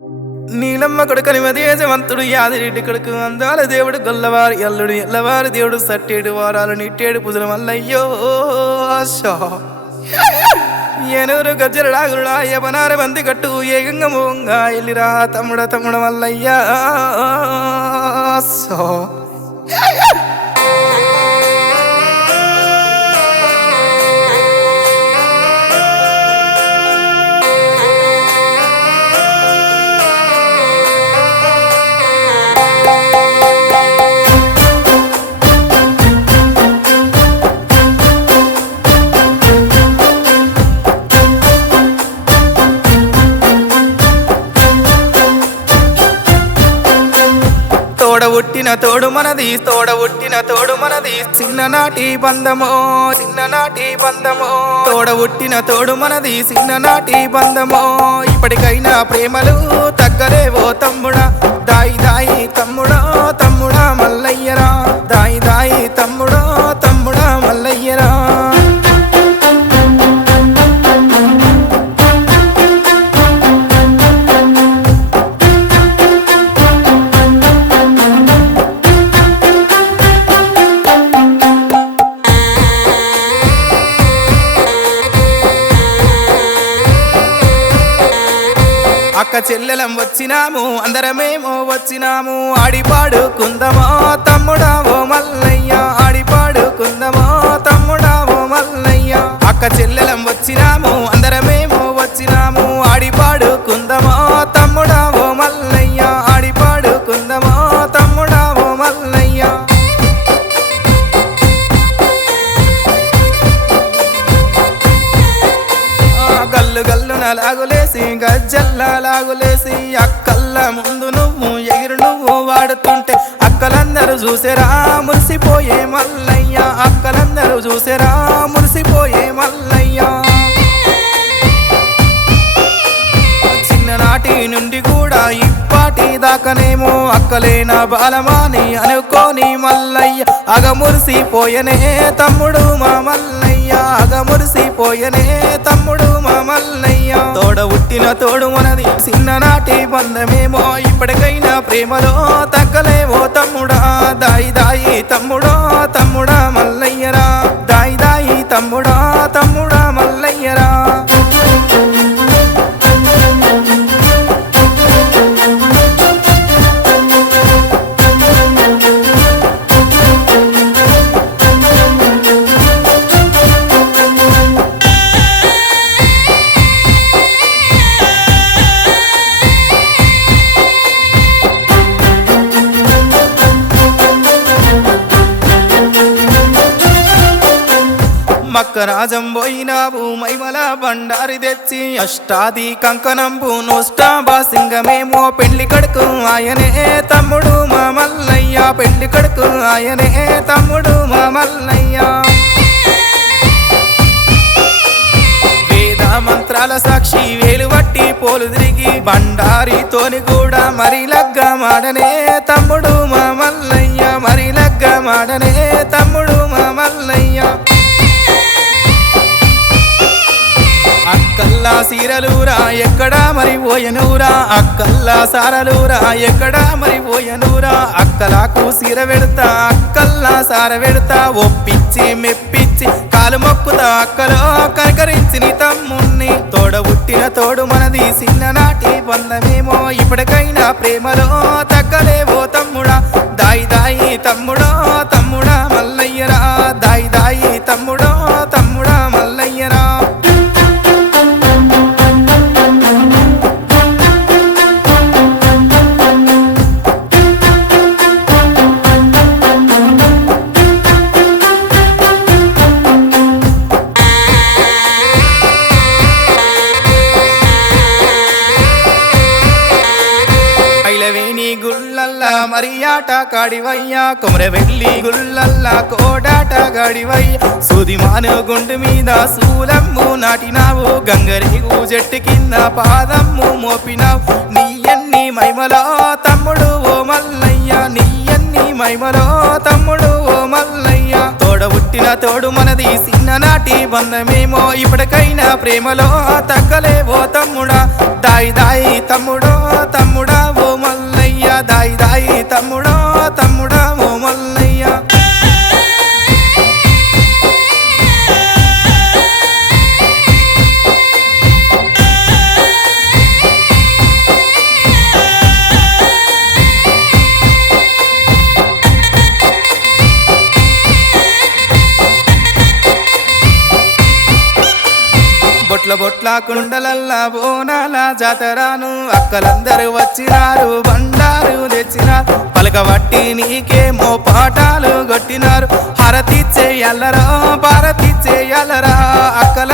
నీలమ్మ కొడుకని మదేశవంతుడు యాదిరెడ్డి కొడుకు అందాల దేవుడు గొల్లవారి అల్లుడు ఎల్లవారి దేవుడు సట్టేడు వారాలు నిట్టేడు పుజల మల్లయ్యో ఆశా ఏనూరు గజ్జరడాగురుడా యవనార బంది కట్టు ఏగంగ మోంగా ఎల్లిరా తమ్ముడ మల్లయ్యా ఆశా తోడబుట్టిన తోడు మనది చిన్ననాటి బంధమో తోడబుట్టిన తోడు మనది చిన్ననాటి బంధమో ఇప్పటికైనా ప్రేమలు తగ్గలేవో తమ్ముడా దాయి తమ్ముడా మల్లయ్యరా దాయి తమ్ముడా మల్లయ్యరా అక్క చెల్లెలం వచ్చినాము అందరమేమో వచ్చినాము ఆడిపాడుకుందమో తమ్ముడా ఓ మల్లయ్య ఆడిపాడుకుందమో తమ్ముడా ఓ మల్లయ్య అక్క చెల్లెలం వచ్చినాము అందరమేమో వచ్చినాము ఆడిపాడుకుందమో తమ్ముడా ఓ మల్లయ్య ఆడిపాడుకుందమో తమ్ముడా ఓ మల్లయ్య గల్లున లాగులేసి గజ్జల్లా లాగులేసి అక్కల్ల ముందు నువ్వు ఎగిరి నువ్వు వాడుతుంటే అక్కలందరూ చూసేరా మురిసిపోయే మల్లయ్య అక్కలందరూ చూసేరా మురిసిపోయే మల్లయ్య చిన్ననాటి నుండి కూడా ఇప్పటి దాకానేమో అక్కలేనా బాలమాని అనుకోని మల్లయ్య అగమురిసిపోయనే తమ్ముడు మా మల్లయ్య అగమురిసిపోయనే తమ్ముడు మా మల్లయ్య తోడబుట్టిన తోడు మనది చిన్ననాటి బంధమేమో ఇప్పటికైనా ప్రేమలో తగ్గలేవో తమ్ముడా దాయి తమ్ముడా మల్లయ్యరా దాయి తమ్ముడా మల్లయ్యరా మక్కరాజం పోయినావు మైమల బండారి తెచ్చి అష్టాది కంకణంబు నోష్టాబా సింగమేమో పెళ్లి కడుకు ఆయనే తమ్ముడు మా మల్లయ్య పెళ్లి కడుకు ఆయనే తమ్ముడు మా మల్లయ్య వేద మంత్రాల సాక్షి వేలు వట్టి పోలు తిరిగి బండారితోని కూడా మరి లగ్గమాడనే తమ్ముడు మా మల్లయ్య మరి లగ్గమాడనే తమ్ముడు మా మల్లయ్య అక్కల్లా సీరలూరా ఎక్కడా మరి పోయనూరా అక్కల్లా సారలూరా ఎక్కడా మరి పోయనూరా అక్కలకు సీర పెడతా అక్కల్లా సార పెడతా ఒప్పించి మెప్పించి కాలు మొక్కుతా అక్కలో కనకరించి నీ తమ్ముణ్ణి తోడబుట్టిన తోడు మనది చిన్ననాటి బంధమేమో ఇప్పటికైనా ప్రేమలో తగ్గలేవో తమ్ముడా దాయి తమ్ముడా మల్లయ్యరా దాయి తమ్ముడా మల్లయ్యరా గుళ్ళల్లా మరి ఆట కాడివయ్యా కొమరవెల్లి గుళ్ళల్లా కోడాట గాడివయ్య సుదిమాను గుండు మీద సూలమ్ము నాటినావు గంగరేగు చెట్టు కింద పాదమ్ము మోపినావు నీయన్ని మైమలో తమ్ముడు ఓ మల్లయ్య నీయన్ని మైమలో తమ్ముడు ఓ మల్లయ్య తోడబుట్టిన తోడు మనది చిన్ననాటి బంధమేమో ఇప్పటికైనా ప్రేమలో తగ్గలేవో తమ్ముడా దాయి దాయి తమ్ముడో తమ్ముడా ఓ మల్లయ్య దాయి దాయి తమ్ముడో తమ్ముడా ఓ మల్లయ్య బొట్ల బొట్ల కుండలల్లా బోనాల జాతరాను అక్కలందరూ వచ్చినారు బండారు తెచ్చినారు పలకబట్టి నీకేమో పాటాలు కొట్టినారు హారతి చెయ్యాలరా భారతి చెయ్యాలరా అక్కల